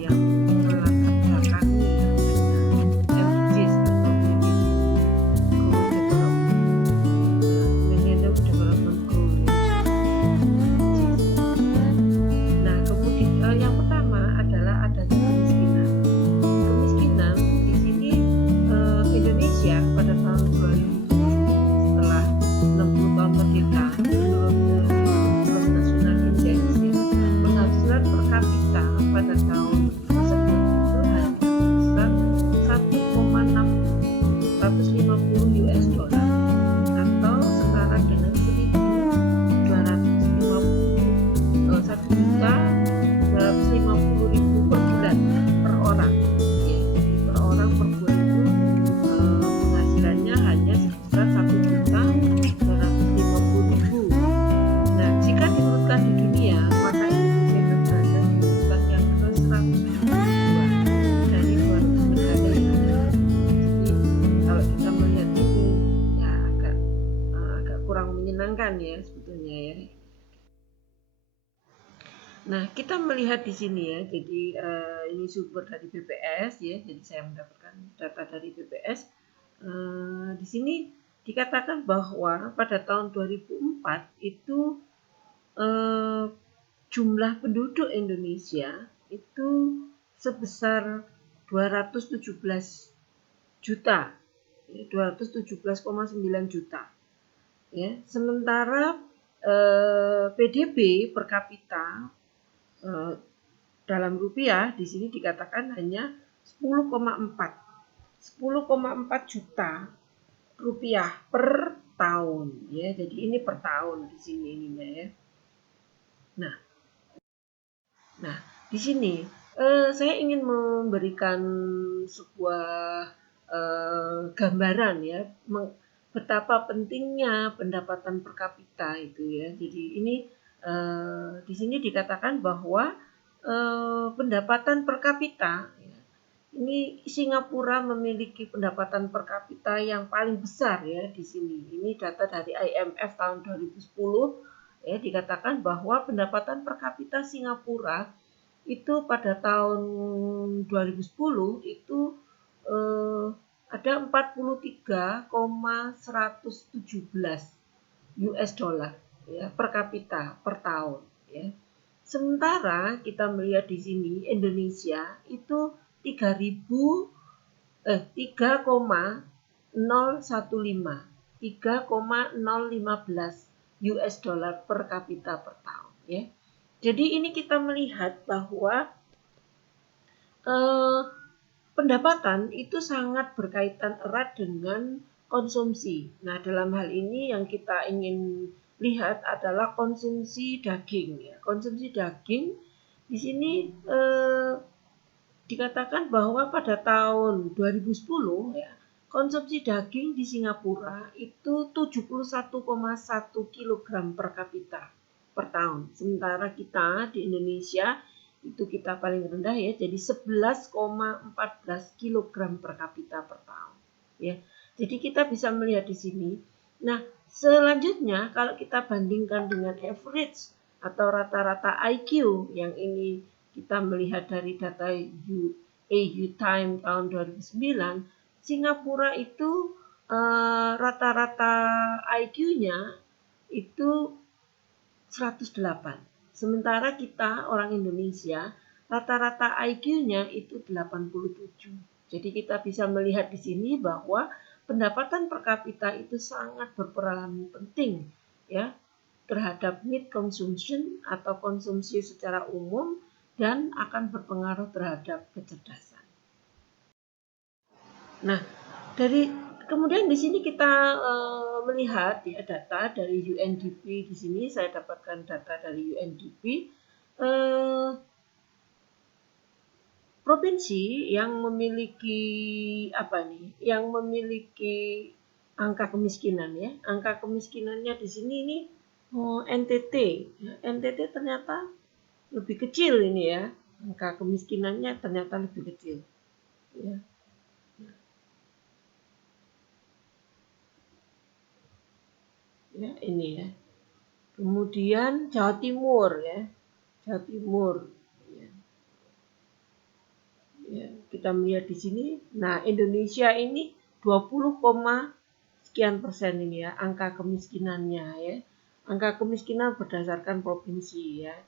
yang melatar belakangi adanya MDGs atau Millennium Development Goal. Nah, kemudian yang pertama adalah adanya kemiskinan. Kemiskinan di sini Indonesia pada tahun 2000 setelah 60 tahun merdeka menurut Gross National Index ya, penghasilan per kapita pada tahun tersebut itu hanya sebesar 1,650 US dollar atau setara dengan 1.250.000 per bulan per orang. Ya, jadi per orang per bulan itu penghasilannya hanya sebesar 1.250.000. Nah, jika diurutkan di dunia, maka Indonesia itu berada di urutan yang ke-102 dari 200 negara yang ada. Jadi kalau kita melihat ini ya agak kurang menyenangkan ya sebetulnya ya. Nah, kita melihat di sini ya, jadi ini sumber dari BPS ya, jadi saya mendapatkan data dari BPS. Di sini dikatakan bahwa pada tahun 2004 itu jumlah penduduk Indonesia itu sebesar 217 juta, ya, 217,9 juta. Ya, sementara PDB per kapita dalam rupiah di sini dikatakan hanya 10,4 juta rupiah per tahun ya. Jadi ini per tahun di sini ininya ya. Nah, di sini saya ingin memberikan sebuah gambaran ya betapa pentingnya pendapatan per kapita itu ya. Jadi ini di sini dikatakan bahwa pendapatan per kapita ya, ini Singapura memiliki pendapatan per kapita yang paling besar ya di sini. Ini data dari IMF tahun 2010 ya, dikatakan bahwa pendapatan per kapita Singapura itu pada tahun 2010 itu ada 43,117 US dollar ya per kapita per tahun ya. Sementara kita melihat di sini Indonesia itu 3,015 US dollar per kapita per tahun ya. Jadi ini kita melihat bahwa pendapatan itu sangat berkaitan erat dengan konsumsi. Nah, dalam hal ini yang kita ingin lihat adalah konsumsi daging ya. Konsumsi daging di sini dikatakan bahwa pada tahun 2010 ya, konsumsi daging di Singapura itu 71,1 kg per kapita per tahun. Sementara kita di Indonesia itu kita paling rendah ya, jadi 11,14 kg per kapita per tahun ya. Jadi kita bisa melihat di sini. Nah, selanjutnya kalau kita bandingkan dengan average atau rata-rata IQ yang ini kita melihat dari data AU Time tahun 2009, Singapura itu rata-rata IQ-nya itu 108. Sementara kita orang Indonesia rata-rata IQ-nya itu 87. Jadi kita bisa melihat di sini bahwa pendapatan per kapita itu sangat berperan penting ya terhadap need consumption atau konsumsi secara umum dan akan berpengaruh terhadap kecerdasan. Nah, kemudian di sini kita melihat ya data dari UNDP. Di sini saya dapatkan data dari UNDP. Provinsi yang memiliki yang memiliki angka kemiskinan ya. Angka kemiskinannya di sini ini NTT. NTT ternyata lebih kecil ini ya. Angka kemiskinannya ternyata lebih kecil. Ya. Ya, ini ya. Kemudian Jawa Timur ya. Jawa Timur ya. Ya, kita melihat di sini. Nah, Indonesia ini 20, sekian persen ini ya angka kemiskinannya ya. Angka kemiskinan berdasarkan provinsi ya.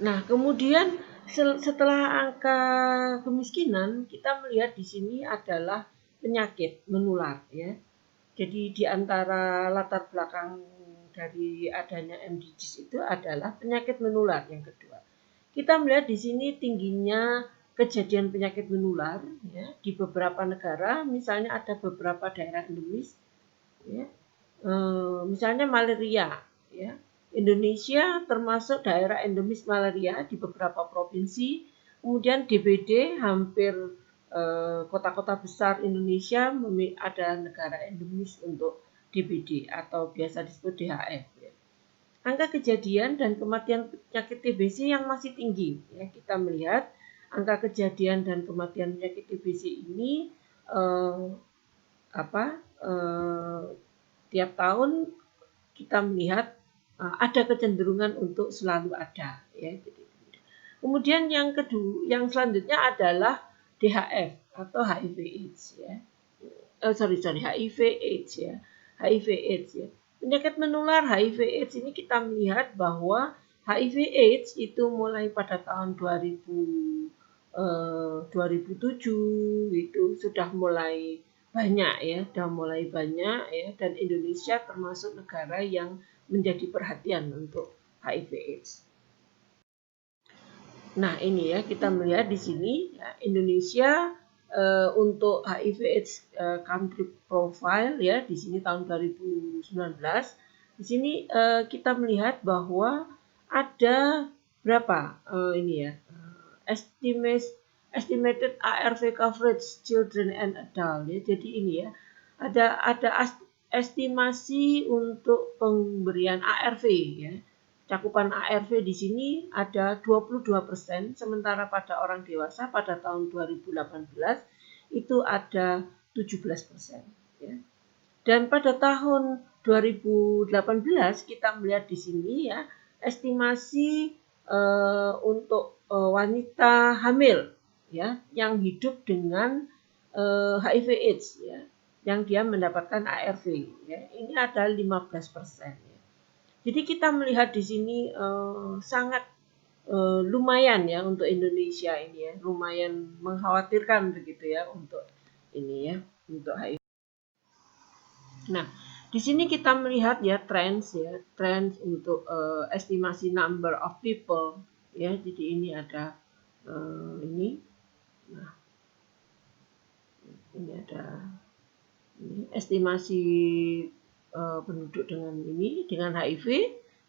Nah, kemudian setelah angka kemiskinan, kita melihat di sini adalah penyakit menular ya. Jadi di antara latar belakang dari adanya MDGs itu adalah penyakit menular yang kedua. Kita melihat di sini tingginya kejadian penyakit menular ya, di beberapa negara, misalnya ada beberapa daerah endemis ya. Misalnya malaria ya. Indonesia termasuk daerah endemis malaria di beberapa provinsi. Kemudian DBD hampir kota-kota besar Indonesia ada negara endemis untuk DBD atau biasa disebut DHF. Ya. Angka kejadian dan kematian penyakit TBC yang masih tinggi. Ya, kita melihat angka kejadian dan kematian penyakit TBC ini tiap tahun kita melihat ada kecenderungan untuk selalu ada. Ya. Kemudian yang kedua, yang selanjutnya adalah DHF atau HIV/AIDS ya. HIV/AIDS ya. HIV/AIDS ya. Penyakit menular HIV/AIDS ini kita melihat bahwa HIV/AIDS itu mulai pada tahun 2007 itu sudah mulai banyak ya, ya, dan Indonesia termasuk negara yang menjadi perhatian untuk HIV/AIDS. Nah, ini ya kita melihat di sini ya, Indonesia untuk HIV/AIDS country profile ya di sini tahun 2019. Di sini kita melihat bahwa ada berapa ini ya estimated ARV coverage children and adult ya. Jadi ini ya ada estimasi untuk pemberian ARV ya. Cakupan ARV di sini ada 22%, sementara pada orang dewasa pada tahun 2018 itu ada 17%. Ya. Dan pada tahun 2018 kita melihat di sini ya estimasi untuk wanita hamil ya yang hidup dengan HIV/AIDS ya, yang dia mendapatkan ARV ya, ini ada 15%. Jadi kita melihat di sini sangat lumayan ya untuk Indonesia ini ya, lumayan mengkhawatirkan begitu ya untuk ini ya, untuk HIV. Nah, di sini kita melihat ya trends untuk estimasi number of people ya. Jadi ini ada ini. Nah, ini ada ini estimasi penduduk dengan HIV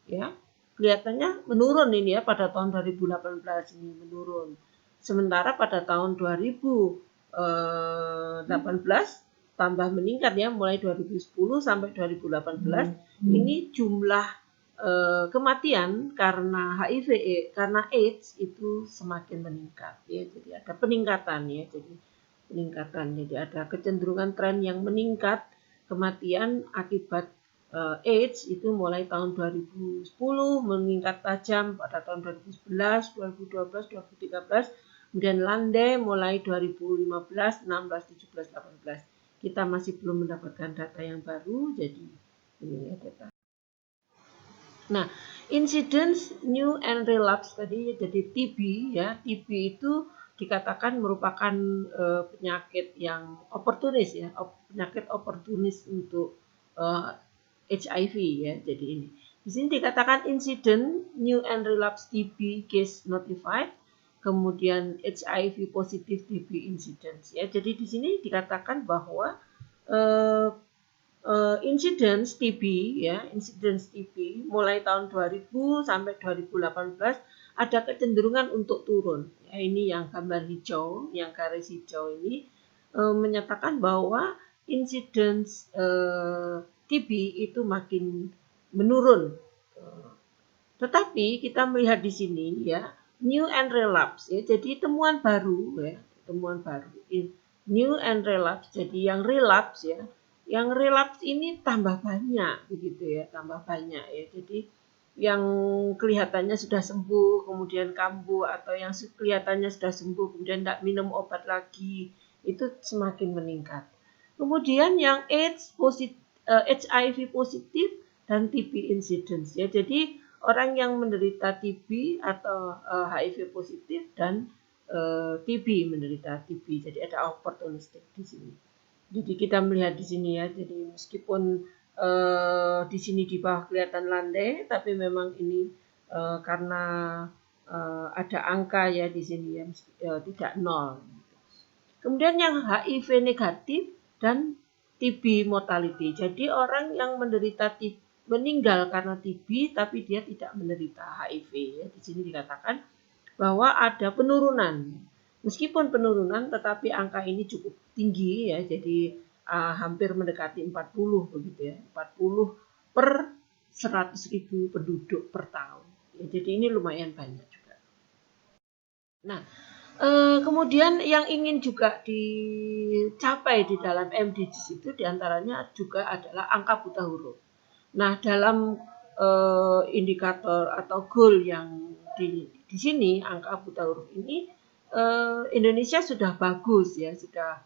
ya, kelihatannya menurun ini ya pada tahun 2018 ini menurun. Sementara pada tahun 2018 tambah meningkat ya, mulai 2010 sampai 2018 ini jumlah kematian karena HIV karena AIDS itu semakin meningkat ya. Jadi ada peningkatan ya, jadi ada kecenderungan tren yang meningkat kematian akibat AIDS itu mulai tahun 2010 meningkat tajam pada tahun 2011, 2012, 2013, kemudian landai mulai 2015, 16, 17, 18. Kita masih belum mendapatkan data yang baru, jadi ini ya data. Nah, incidence new and relapse tadi jadi TB ya, TB itu dikatakan merupakan penyakit yang oportunis ya, penyakit oportunis untuk HIV ya. Jadi ini di sini dikatakan incident new and relapse TB case notified, kemudian HIV positive TB incidence ya. Jadi di sini dikatakan bahwa incidence TB ya, incidence TB mulai tahun 2000 sampai 2018 ada kecenderungan untuk turun. Ya, ini yang gambar hijau, yang garis hijau ini menyatakan bahwa incidence TB itu makin menurun. Tetapi kita melihat di sini ya, new and relapse ya. Jadi temuan baru ya, temuan baru. New and relapse. Jadi yang relapse ya, yang relapse ini tambah banyak begitu ya, tambah banyak ya. Jadi yang kelihatannya sudah sembuh kemudian kambuh, atau yang kelihatannya sudah sembuh kemudian tidak minum obat lagi, itu semakin meningkat. Kemudian yang HIV positif dan TB incidence ya. Jadi orang yang menderita TB atau HIV positif dan TB menderita TB. Jadi ada opportunistic di sini. Jadi kita melihat di sini ya. Jadi meskipun di sini di bawah kelihatan landai, tapi memang ini karena ada angka ya di sini ya, tidak nol. Kemudian yang HIV negatif dan TB mortality. Jadi orang yang menderita TB, meninggal karena TB tapi dia tidak menderita HIV ya. Di sini dikatakan bahwa ada penurunan. Meskipun penurunan tetapi angka ini cukup tinggi ya. Jadi hampir mendekati 40 begitu ya. 40 per 100.000 penduduk per tahun. Ya, jadi ini lumayan banyak juga. Nah, kemudian yang ingin juga dicapai di dalam MDGs itu diantaranya juga adalah angka buta huruf. Nah, dalam indikator atau goal yang di sini angka buta huruf ini Indonesia sudah bagus ya, sudah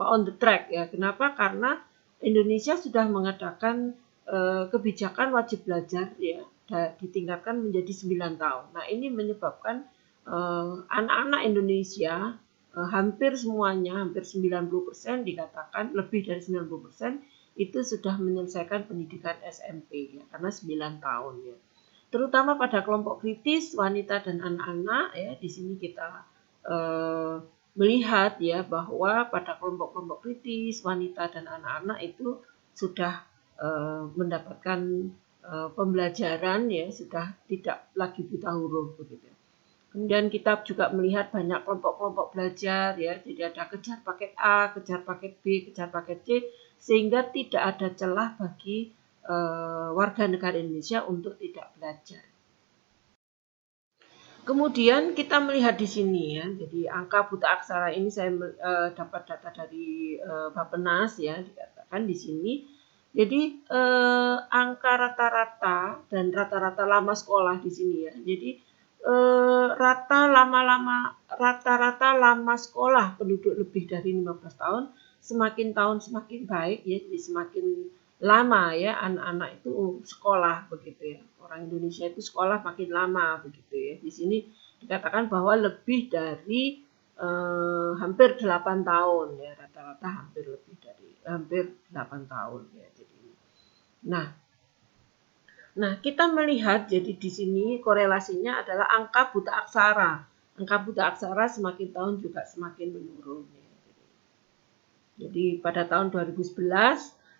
on the track ya. Kenapa? Karena Indonesia sudah mengadakan kebijakan wajib belajar ya, ditingkatkan menjadi 9 tahun. Nah, ini menyebabkan anak-anak Indonesia hampir semuanya, hampir 90% dikatakan, lebih dari 90% itu sudah menyelesaikan pendidikan SMP ya, karena 9 tahun ya. Terutama pada kelompok kritis wanita dan anak-anak ya, di sini kita melihat ya bahwa pada kelompok-kelompok kritis wanita dan anak-anak itu sudah mendapatkan pembelajaran ya, sudah tidak lagi buta huruf begitu. Kemudian kita juga melihat banyak kelompok-kelompok belajar ya, jadi ada kejar paket A, kejar paket B, kejar paket C, sehingga tidak ada celah bagi warga negara Indonesia untuk tidak belajar. Kemudian kita melihat di sini ya, jadi angka buta aksara ini saya dapat data dari Bappenas ya, dikatakan di sini. Jadi angka rata-rata dan rata-rata lama sekolah di sini ya. Jadi rata-rata lama sekolah penduduk lebih dari 15 tahun semakin tahun semakin baik ya, jadi semakin lama ya anak-anak itu sekolah begitu ya. Orang Indonesia itu sekolah makin lama begitu ya. Di sini dikatakan bahwa lebih dari hampir 8 tahun ya, rata-rata hampir 8 tahun ya. Jadi Nah, kita melihat jadi di sini korelasinya adalah angka buta aksara. Angka buta aksara semakin tahun juga semakin menurun ya. Jadi pada tahun 2011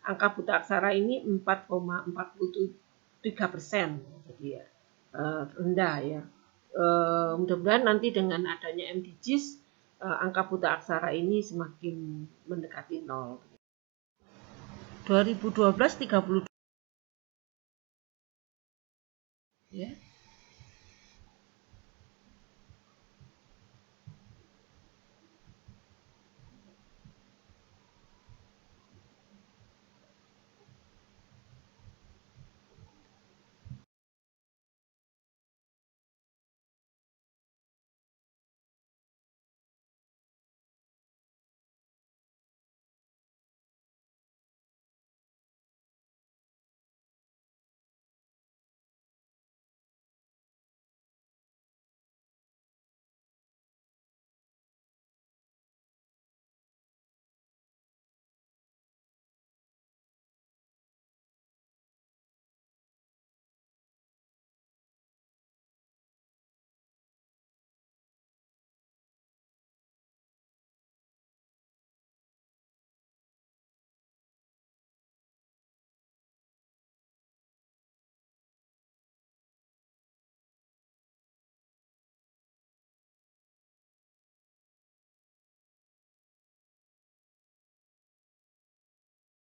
angka buta aksara ini 4,43%. Jadi ya, rendah ya. Mudah-mudahan nanti dengan adanya MDGs angka buta aksara ini semakin mendekati 0. 2012 32 ya.